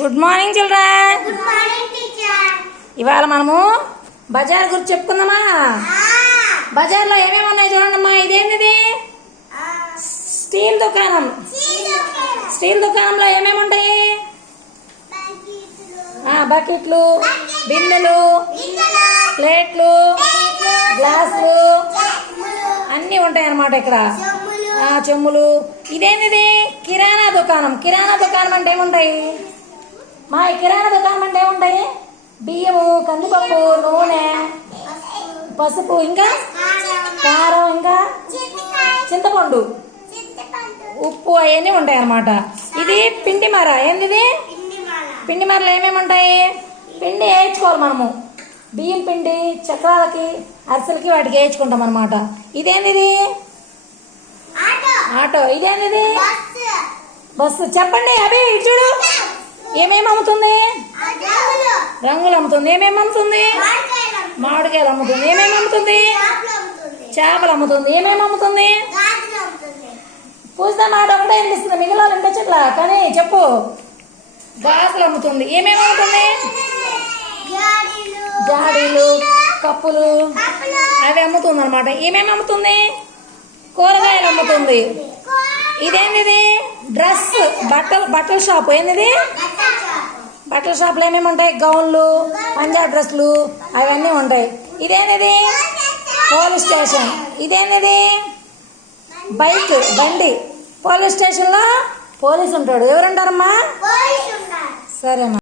Good morning children. Good morning teacher. ఇవాళ మనము బజార్ గురించి చెప్పుకుందామా? బజార్లో ఏమేమి ఉన్నాయి చూడండమ్మా. ఇదేంటిది? స్టీల్ దుకాణం. స్టీల్ దుకాణంలో ఏమేమి ఉంటాయి? బకెట్లు, బిందెలు, ప్లేట్లు, గ్లాసులు అన్నీ ఉంటాయి అన్నమాట ఇక్కడ. చెమ్ములు. ఇదేంటిది? కిరాణా దుకాణం. కిరాణా దుకాణం అంటే ఏముంటాయి? మా కిరాణా దుకాణం అంటే ఏముంటాయి? బియ్యము, కందిపప్పు, నూనె, పసుపు, ఇంకా కారం, ఇంకా చింతపండు, ఉప్పు అవన్నీ ఉంటాయి అన్నమాట. ఇది పిండి మర. ఏంటిది? పిండి మరలో ఏమేమి ఉంటాయి? పిండి వేయించుకోవాలి మనము. బియ్యం పిండి చక్రాలకి, అరిసెలకి వాటికి వేయించుకుంటాం అన్నమాట. ఇదేంటిది? ఆటో. ఇదేంటిది? బస్సు. చెప్పండి అభి, ఇటు చూడు. ఏమేమి అమ్ముతుంది? రంగులు అమ్ముతుంది. ఏమేమి అమ్ముతుంది? మామిడికాయలు అమ్ముతుంది. ఏమేమి అమ్ముతుంది? చేపలు అమ్ముతుంది. ఏమేమి అమ్ముతుంది? పూజ మాట ఒకటే అనిపిస్తుంది, మిగిలిన రెండు చెట్ల కానీ చెప్పు. గాజులు అమ్ముతుంది. ఏమేమి అమ్ముతుంది? జాడీలు, కప్పులు అవి అమ్ముతుంది అనమాట. ఏమేమి అమ్ముతుంది? కూరగాయలు అమ్ముతుంది. ఇదేంటిది? డ్రెస్, బట్టల షాపు. ఏంటిది? బట్టల షాపులో ఏమేమి ఉంటాయి? గౌన్లు, పంజాబ్ డ్రెస్లు అవన్నీ ఉంటాయి. ఇదేంటిది? Police station. ఇదేంటిది? బైక్, బండి. పోలీస్ స్టేషన్లో పోలీసు ఉంటాడు. ఎవరుంటారమ్మా? సరేమ్మా.